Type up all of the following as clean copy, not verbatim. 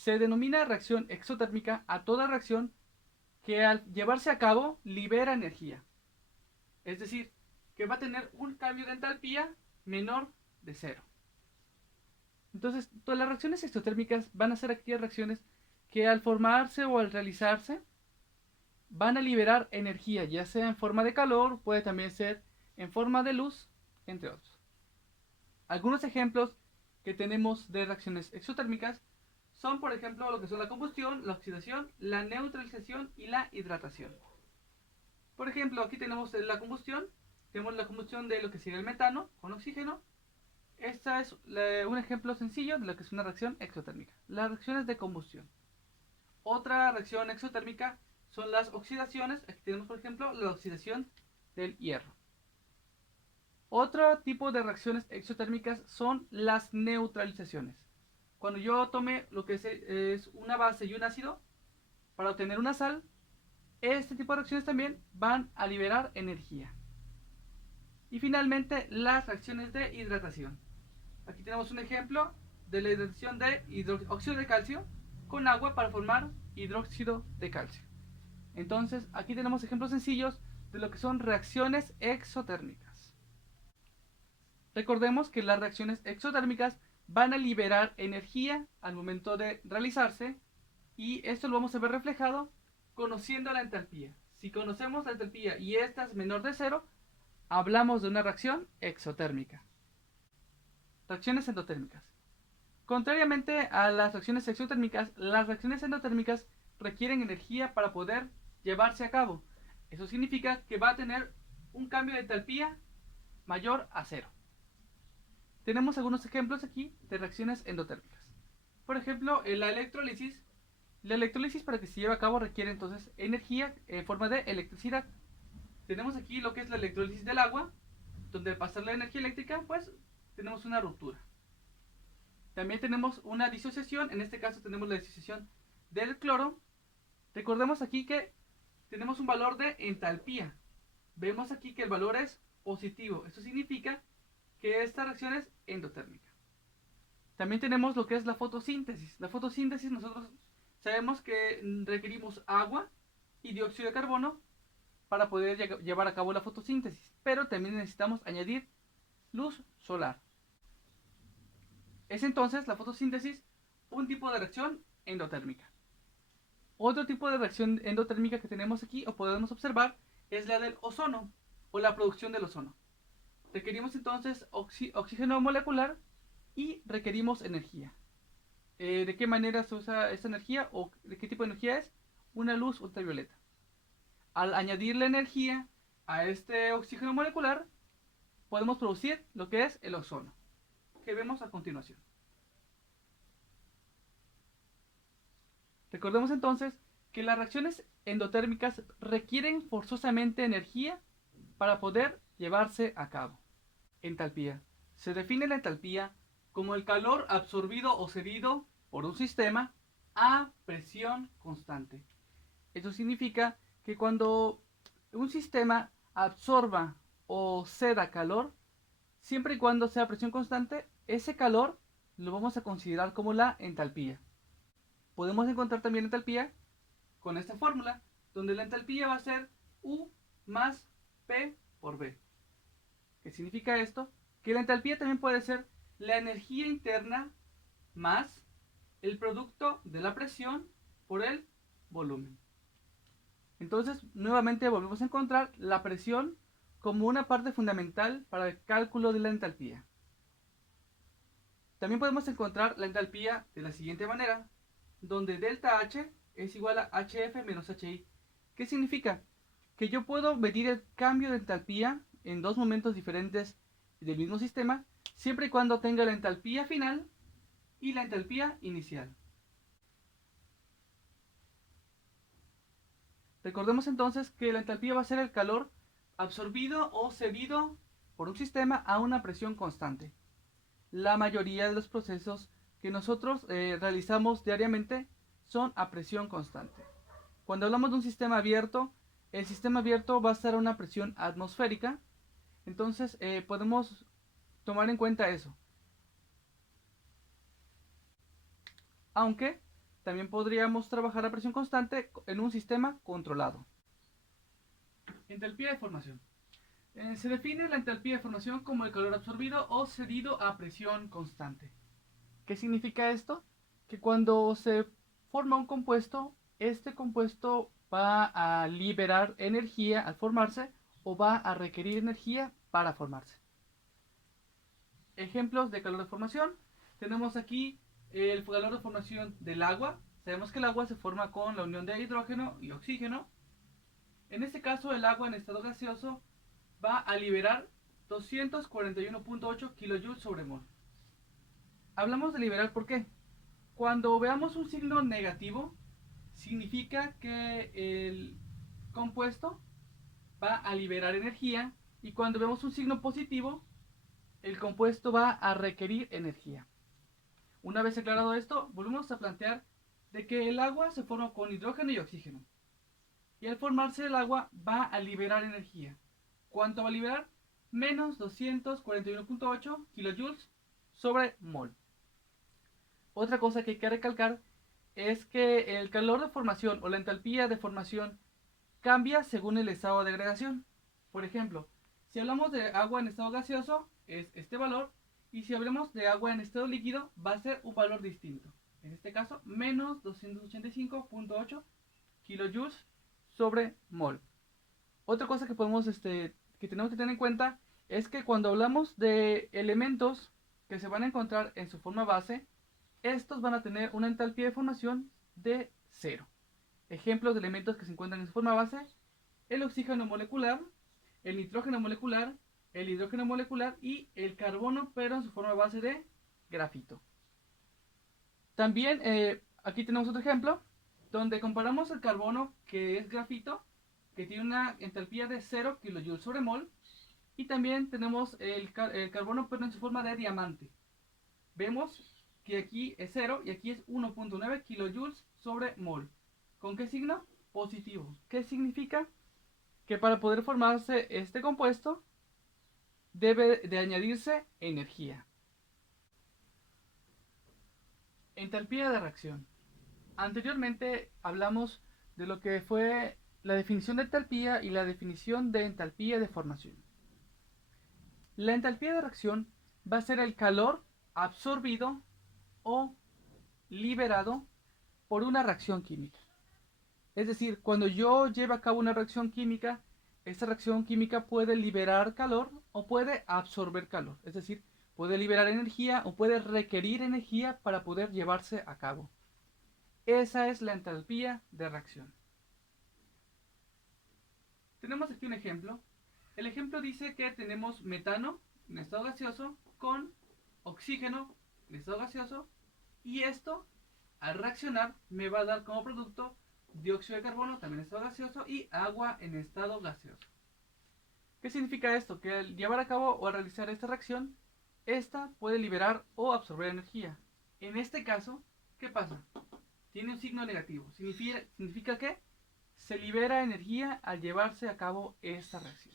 Se denomina reacción exotérmica a toda reacción que al llevarse a cabo libera energía. Es decir, que va a tener un cambio de entalpía menor de cero. Entonces, todas las reacciones exotérmicas van a ser aquellas reacciones que al formarse o al realizarse van a liberar energía, ya sea en forma de calor, puede también ser en forma de luz, entre otros. Algunos ejemplos que tenemos de reacciones exotérmicas son, por ejemplo, lo que son la combustión, la oxidación, la neutralización y la hidratación. Por ejemplo, aquí tenemos la combustión, tenemos la combustión de lo que sería el metano con oxígeno. Esta es un ejemplo sencillo de lo que es una reacción exotérmica. Las reacciones de combustión. Otra reacción exotérmica son las oxidaciones. Aquí tenemos, por ejemplo, la oxidación del hierro. Otro tipo de reacciones exotérmicas son las neutralizaciones. Cuando yo tome lo que es una base y un ácido para obtener una sal, este tipo de reacciones también van a liberar energía. Y finalmente, las reacciones de hidratación. Aquí tenemos un ejemplo de la hidratación de óxido de calcio con agua para formar hidróxido de calcio. Entonces, aquí tenemos ejemplos sencillos de lo que son reacciones exotérmicas. Recordemos que las reacciones exotérmicas van a liberar energía al momento de realizarse y esto lo vamos a ver reflejado conociendo la entalpía. Si conocemos la entalpía y esta es menor de cero, hablamos de una reacción exotérmica. Reacciones endotérmicas. Contrariamente a las reacciones exotérmicas, las reacciones endotérmicas requieren energía para poder llevarse a cabo. Eso significa que va a tener un cambio de entalpía mayor a cero. Tenemos algunos ejemplos aquí de reacciones endotérmicas. Por ejemplo, en la electrólisis. La electrólisis para que se lleve a cabo requiere entonces energía en forma de electricidad. Tenemos aquí lo que es la electrólisis del agua, donde al pasar la energía eléctrica, pues tenemos una ruptura. También tenemos una disociación, en este caso tenemos la disociación del cloro. Recordemos aquí que tenemos un valor de entalpía. Vemos aquí que el valor es positivo. Esto significa que esta reacción es endotérmica. También tenemos lo que es la fotosíntesis. La fotosíntesis nosotros sabemos que requerimos agua y dióxido de carbono para poder llevar a cabo la fotosíntesis. Pero también necesitamos añadir luz solar. Es entonces la fotosíntesis un tipo de reacción endotérmica. Otro tipo de reacción endotérmica que tenemos aquí o podemos observar es la del ozono o la producción del ozono. Requerimos entonces oxígeno molecular y requerimos energía. ¿De qué manera se usa esta energía o de qué tipo de energía es? Una luz ultravioleta. Al añadirle energía a este oxígeno molecular, podemos producir lo que es el ozono, que vemos a continuación. Recordemos entonces que las reacciones endotérmicas requieren forzosamente energía para poder llevarse a cabo. Entalpía. Se define la entalpía como el calor absorbido o cedido por un sistema a presión constante. Eso significa que cuando un sistema absorba o ceda calor, siempre y cuando sea presión constante, ese calor lo vamos a considerar como la entalpía. Podemos encontrar también entalpía con esta fórmula, donde la entalpía va a ser U más P por B. ¿Qué significa esto? Que la entalpía también puede ser la energía interna más el producto de la presión por el volumen. Entonces, nuevamente volvemos a encontrar la presión como una parte fundamental para el cálculo de la entalpía. También podemos encontrar la entalpía de la siguiente manera, donde delta H es igual a HF menos HI. ¿Qué significa? Que yo puedo medir el cambio de entalpía en dos momentos diferentes del mismo sistema, siempre y cuando tenga la entalpía final y la entalpía inicial. Recordemos entonces que la entalpía va a ser el calor absorbido o cedido por un sistema a una presión constante. La mayoría de los procesos que nosotros realizamos diariamente son a presión constante. Cuando hablamos de un sistema abierto, el sistema abierto va a estar a una presión atmosférica. Entonces podemos tomar en cuenta eso. Aunque también podríamos trabajar a presión constante en un sistema controlado. Entalpía de formación. Se define la entalpía de formación como el calor absorbido o cedido a presión constante. ¿Qué significa esto? Que cuando se forma un compuesto, este compuesto va a liberar energía al formarse o va a requerir energía para formarse. Ejemplos de calor de formación. Tenemos aquí el calor de formación del agua. Sabemos que el agua se forma con la unión de hidrógeno y oxígeno. En este caso, el agua en estado gaseoso va a liberar 241.8 kJ sobre mol. Hablamos de liberar, ¿por qué? Cuando veamos un signo negativo, significa que el compuesto va a liberar energía, y cuando vemos un signo positivo, el compuesto va a requerir energía. Una vez aclarado esto, volvemos a plantear de que el agua se forma con hidrógeno y oxígeno. Y al formarse el agua va a liberar energía. ¿Cuánto va a liberar? Menos 241.8 kilojoules sobre mol. Otra cosa que hay que recalcar es que el calor de formación o la entalpía de formación cambia según el estado de agregación. Por ejemplo, si hablamos de agua en estado gaseoso, es este valor, y si hablamos de agua en estado líquido, va a ser un valor distinto. En este caso, menos 285.8 kilojoules sobre mol. Otra cosa que que tenemos que tener en cuenta es que cuando hablamos de elementos que se van a encontrar en su forma base, estos van a tener una entalpía de formación de 0. Ejemplos de elementos que se encuentran en su forma base: el oxígeno molecular, el nitrógeno molecular, el hidrógeno molecular y el carbono, pero en su forma base de grafito. También aquí tenemos otro ejemplo donde comparamos el carbono, que es grafito, que tiene una entalpía de 0 kJ sobre mol, y también tenemos el carbono, pero en su forma de diamante. Vemos que aquí es 0 y aquí es 1.9 kJ sobre mol. ¿Con qué signo? Positivo. ¿Qué significa? Que para poder formarse este compuesto debe de añadirse energía. Entalpía de reacción. Anteriormente hablamos de lo que fue la definición de entalpía y la definición de entalpía de formación. La entalpía de reacción va a ser el calor absorbido o liberado por una reacción química. Es decir, cuando yo llevo a cabo una reacción química, esta reacción química puede liberar calor o puede absorber calor. Es decir, puede liberar energía o puede requerir energía para poder llevarse a cabo. Esa es la entalpía de reacción. Tenemos aquí un ejemplo. El ejemplo dice que tenemos metano en estado gaseoso con oxígeno en estado gaseoso, y esto, al reaccionar, me va a dar como producto dióxido de carbono también en estado gaseoso y agua en estado gaseoso. ¿Qué significa esto? Que al llevar a cabo o al realizar esta reacción, esta puede liberar o absorber energía. En este caso, ¿qué pasa? Tiene un signo negativo. ¿Significa que se libera energía al llevarse a cabo esta reacción?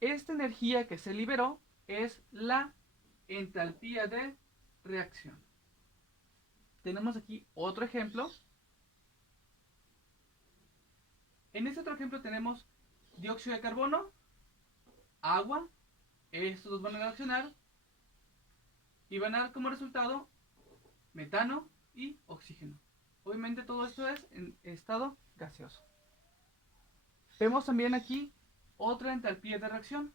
Esta energía que se liberó es la entalpía de reacción. Tenemos aquí otro ejemplo. En este otro ejemplo tenemos dióxido de carbono, agua. Estos dos van a reaccionar y van a dar como resultado metano y oxígeno. Obviamente todo esto es en estado gaseoso. Vemos también aquí otra entalpía de reacción,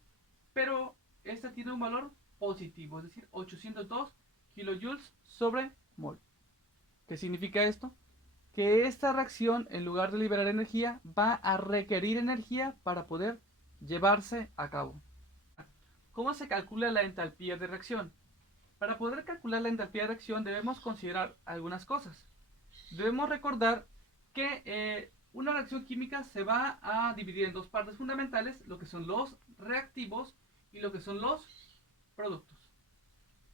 pero esta tiene un valor positivo, es decir, 802 kilojoules sobre mol. ¿Qué significa esto? Que esta reacción, en lugar de liberar energía, va a requerir energía para poder llevarse a cabo. ¿Cómo se calcula la entalpía de reacción? Para poder calcular la entalpía de reacción debemos considerar algunas cosas. Debemos recordar que una reacción química se va a dividir en dos partes fundamentales: lo que son los reactivos y lo que son los productos.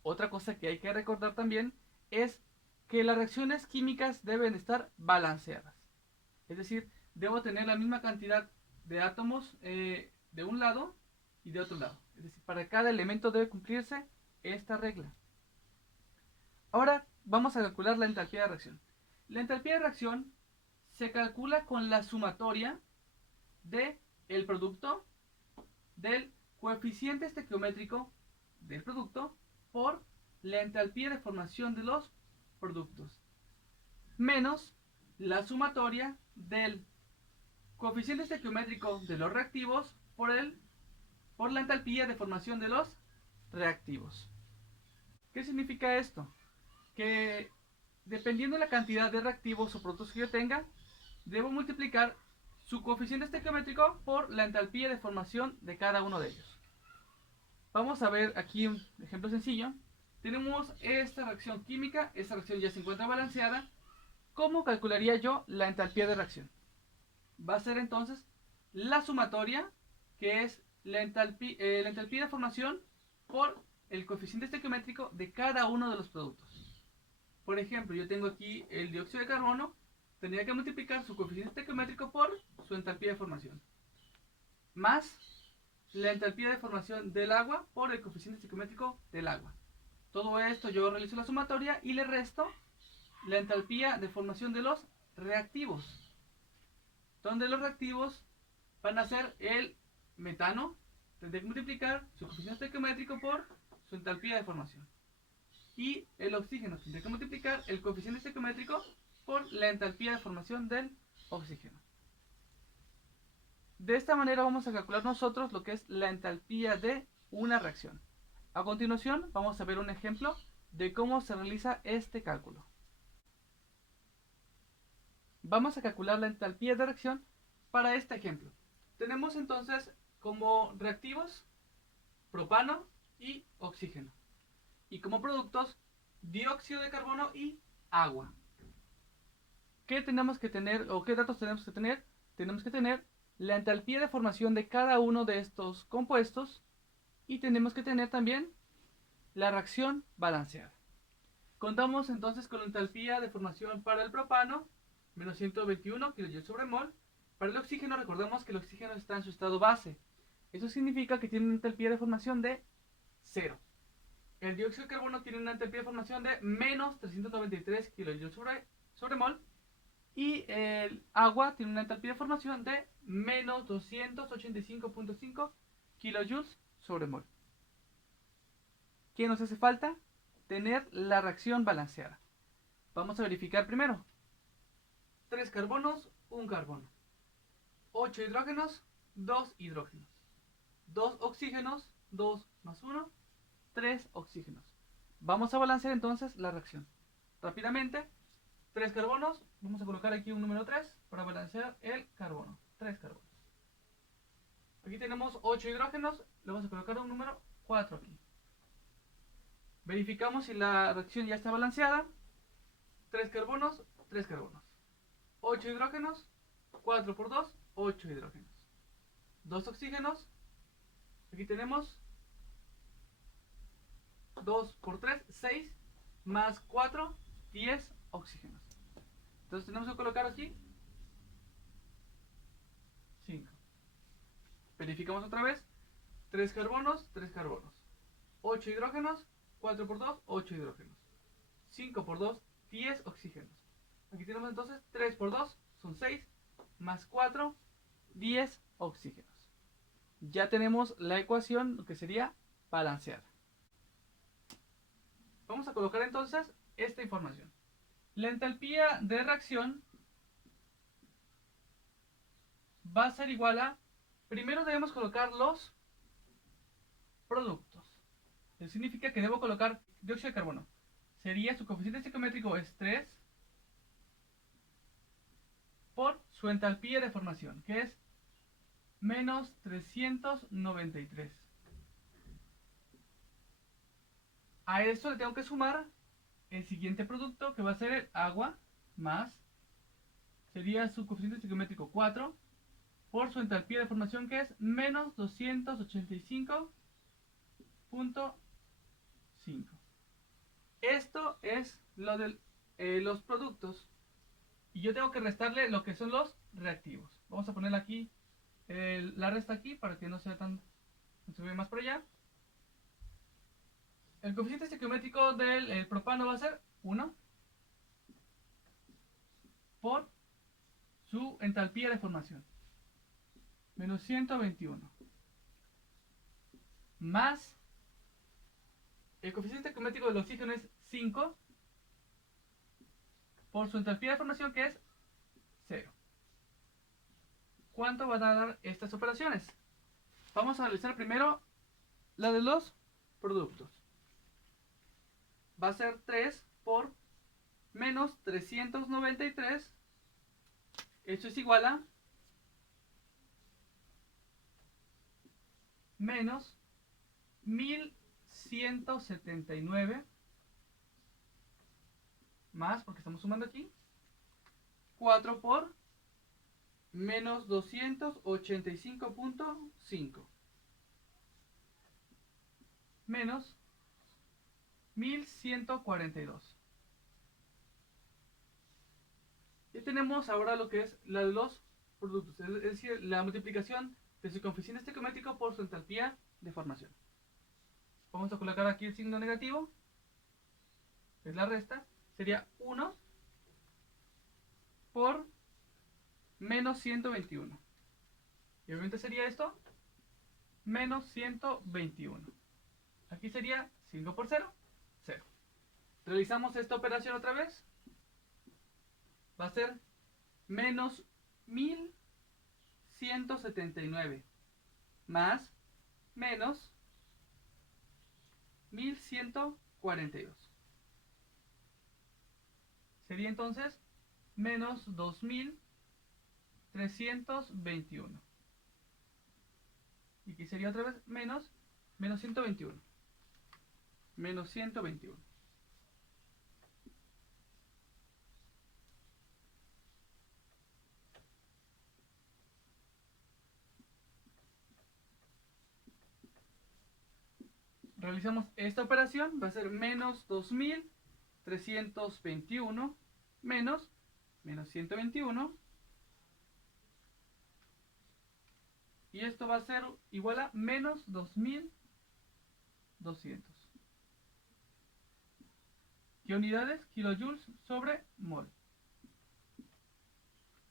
Otra cosa que hay que recordar también es que las reacciones químicas deben estar balanceadas. Es decir, debo tener la misma cantidad de átomos de un lado y de otro lado. Es decir, para cada elemento debe cumplirse esta regla. Ahora vamos a calcular la entalpía de reacción. La entalpía de reacción se calcula con la sumatoria de el producto del coeficiente estequiométrico del producto por la entalpía de formación de los productos menos la sumatoria del coeficiente estequiométrico de los reactivos por la entalpía de formación de los reactivos. ¿Qué significa esto? Que dependiendo de la cantidad de reactivos o productos que yo tenga, debo multiplicar su coeficiente estequiométrico por la entalpía de formación de cada uno de ellos. Vamos a ver aquí un ejemplo sencillo. Tenemos esta reacción química, esta reacción ya se encuentra balanceada. ¿Cómo calcularía yo la entalpía de reacción? Va a ser entonces la sumatoria, que es la entalpía de formación por el coeficiente estequiométrico de cada uno de los productos. Por ejemplo, yo tengo aquí el dióxido de carbono, tendría que multiplicar su coeficiente estequiométrico por su entalpía de formación, más la entalpía de formación del agua por el coeficiente estequiométrico del agua. Todo esto yo realizo la sumatoria y le resto la entalpía de formación de los reactivos, donde los reactivos van a ser el metano, tendré que multiplicar su coeficiente estequiométrico por su entalpía de formación. Y el oxígeno, tendré que multiplicar el coeficiente estequiométrico por la entalpía de formación del oxígeno. De esta manera vamos a calcular nosotros lo que es la entalpía de una reacción. A continuación vamos a ver un ejemplo de cómo se realiza este cálculo. Vamos a calcular la entalpía de reacción para este ejemplo. Tenemos entonces como reactivos propano y oxígeno. Y como productos dióxido de carbono y agua. ¿Qué tenemos que tener o qué datos tenemos que tener? Tenemos que tener la entalpía de formación de cada uno de estos compuestos y tenemos que tener también la reacción balanceada. Contamos entonces con la entalpía de formación para el propano, menos 121 kJ sobre mol. Para el oxígeno, recordemos que el oxígeno está en su estado base. Eso significa que tiene una entalpía de formación de 0. El dióxido de carbono tiene una entalpía de formación de menos 393 kJ sobre mol. Y el agua tiene una entalpía de formación de menos 285.5 kJ sobre mol. ¿Qué nos hace falta? Tener la reacción balanceada. Vamos a verificar primero. 3 carbonos, 1 carbono. 8 hidrógenos, 2 hidrógenos. 2 oxígenos, 2 más 1, 3 oxígenos. Vamos a balancear entonces la reacción. Rápidamente, 3 carbonos, vamos a colocar aquí un número 3 para balancear el carbono. 3 carbonos. Aquí tenemos 8 hidrógenos, le vamos a colocar un número 4 aquí. Verificamos si la reacción ya está balanceada. 3 carbonos, 3 carbonos. 8 hidrógenos, 4 por 2, 8 hidrógenos. 2 oxígenos, aquí tenemos 2 por 3, 6, más 4, 10 oxígenos. Entonces tenemos que colocar aquí 5. Verificamos otra vez. 3 carbonos, 3 carbonos. 8 hidrógenos, 4 por 2, 8 hidrógenos. 5 por 2, 10 oxígenos. Aquí tenemos entonces 3 por 2, son 6, más 4, 10 oxígenos. Ya tenemos la ecuación, lo que sería balanceada. Vamos a colocar entonces esta información. La entalpía de reacción va a ser igual a, primero debemos colocar los productos. Eso significa que debo colocar dióxido de carbono. Sería su coeficiente estequiométrico es 3 por su entalpía de formación, que es menos 393. A eso le tengo que sumar el siguiente producto, que va a ser el agua, más, sería su coeficiente estequiométrico 4, por su entalpía de formación, que es menos 285.5. Esto es lo de los productos. Y yo tengo que restarle lo que son los reactivos. Vamos a poner aquí la resta aquí para que no sea tan... no se vea más por allá. El coeficiente estequiométrico del propano va a ser 1 por su entalpía de formación, menos 121, más el coeficiente estequiométrico del oxígeno es 5 por su entalpía de formación, que es 0. ¿Cuánto van a dar estas operaciones? Vamos a analizar primero la de los productos. Va a ser 3 por menos 393. Esto es igual a menos 1179 más, porque estamos sumando aquí, 4 por menos 285.5 menos 1142. Y tenemos ahora lo que es la de los productos, es decir, la multiplicación de su coeficiente estequiométrico por su entalpía de formación. Vamos a colocar aquí el signo negativo, que es la resta, sería 1 por menos 121. Y obviamente sería esto, menos 121. Aquí sería 5 por 0, 0. Realizamos esta operación otra vez. Va a ser menos 1179 más menos 1142. Sería entonces menos 2321. Y aquí sería otra vez menos 121. Menos 121. Realizamos esta operación, va a ser menos 2321 menos 121. Y esto va a ser igual a menos 2200. ¿Qué unidades? Kilojoules sobre mol.